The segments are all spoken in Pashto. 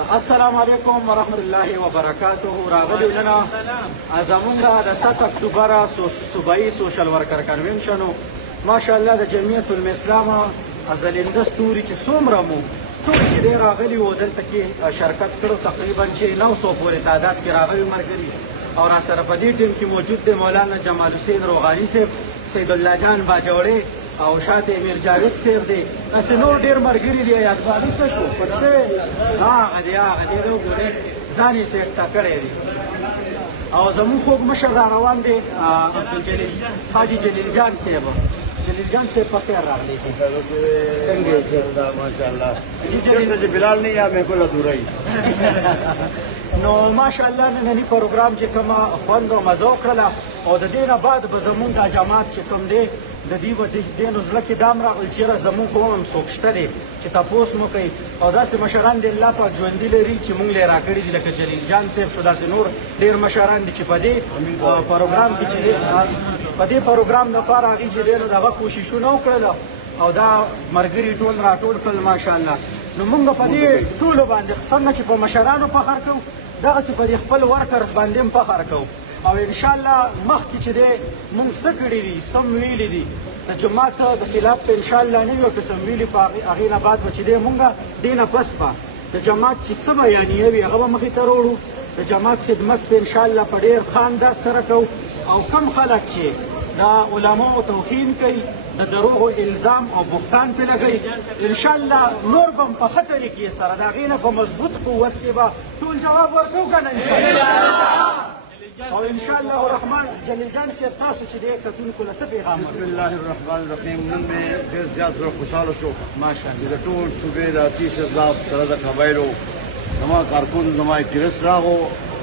السلام علیکم ورحمت الله وبرکاته. راغلی لنا زمونږ د 7 اکتوبر صوبایي سوشل ورکر کنونشن ماشاءالله د جمعیت الاسلام ازلنده ستوري چې څومره مو ټول چې دی راغلي وو دلته کې شرکت کړو تقریبا چې 900 پورې تعداد کې راغلي ملګري او راسره په دې ټیم کې موجود دی مولانا جمال حسین روغاني صاحب، سید الله جان باجوړی او شاته امیر جاوید صاحب دی. داسې نور ډېر ملګري دي. یادګاري څه شو پټ شوی هغه دی وګورئ ځان یې سیټ کړی دی او زموږ خوږ مشر را روان دی عبدالجلیل حاجي جلیل جان صاحب. جلیل جان صاحب په خیر راغلی چې څنګه یې چې ماشاءالله چې بلال نه یا مې کوله دورای نو ماشاءالله نننی پروګرام چې کومه خوند او مزه وکړله او د دې نه بعد به زمونږ دا جماعت چې کوم دی د دې به دې نو زړه کې دام راغلی چېرې زمونږ خو هم څوک شته دی چې تپوس مو کوي او داسې مشران دی الله پاک ژوندي لري چې مونږ یې راکړي دي لکه جلیل جان صاحب شو. داسې نور ډېر مشران دي چې په دې پروګرام کې چې دی په دې پروګرام لپاره هغوی چې دی نو د هغه کوششونه وکړله او دا ملګري ټول راټول کړل ماشاءالله. نو مونږ په دې ټولو باندې څنګه چې په مشرانو فخر کوو دغسې په دې خپل ورکرز باندې هم فخر کوو او انشاءالله مخکې چې دی مونږ څه کړي دي سم ویلي دي د جماعت د خلاف په انشاءالله نه وي او که سم ویلي په هغې نه بعد به چې دی مونږ دې نه پس به د جماعت چې څه بیانیه وي هغه به مخې ته راوړو. د جماعت خدمت په انشاءالله په ډېر ښه انداز سره کوو او کم خلک چې د علماو توهین کوي د دروغو الزام او بهتان پې لګوي انشاءالله نور به هم په ښه طریقې سره د هغې نه په مضبوط قوت کې به ټول جواب ورکوو که نه انشاءالله او انشاءالله الرحمن. جلیل جان صاحب تاسو چې دی کتونکو له څه پیغام بسم الله الرحمن الرحیم. نن مې ډېر زیات زړه خوشحاله شو چې د ټول صوبې د 30,000 سره د قبایلو زما کارکون زما اکټیویسټ راغو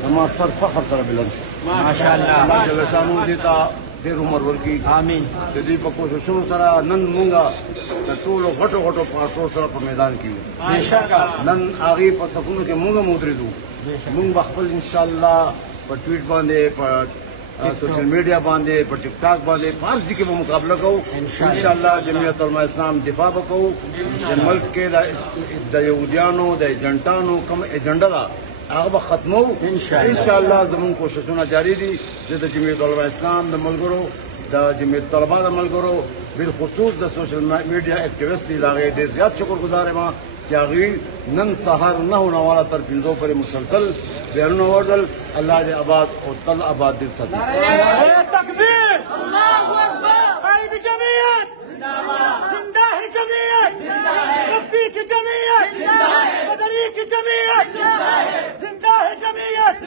زما سر فخر سره بلند شو ماشاءالله. الله جل شانو دې ته ډېر عمر ورکړي آمین. د دې په کوششونو سره نن مونږ د ټولو غټو غټو پارټو سره په میدان کې یو بېشکه نن هغې په صفونو کې مونږ هم ودرېدو. مونږ به خپل انشاءالله په ټویټ باندې په سوشل میډیا باندې په ټیک ټاک باندې په هر ځای کې به مقابله کوو انشاءالله. جمعیت علماء اسلام دفاع به کوو چې ملک کې د یهودیانو د ایجنټانو کوم ایجنډه ده هغه به ختمو انشاءالله. زموږ کوششونه جاري دي. زه د جمعیت علماء اسلام د ملګرو د جمعیت طلبا د ملګرو بالخصوص د سوشل میډیا اکټیویسټ دي د هغې ډېر زیات شکرګزار یم چې هغوی نن سهار 9 نه والا تر 5 پورې مسلسل بیانونه وردل. الله دې آباد او تل آباد دې ساتي. نعره تکبیر، الله اکبر، قائد جمعیت زنده ہے جمعیت، ربی کی جمعیت، قدری کی جمعیت، زندہ ہے جمعیت.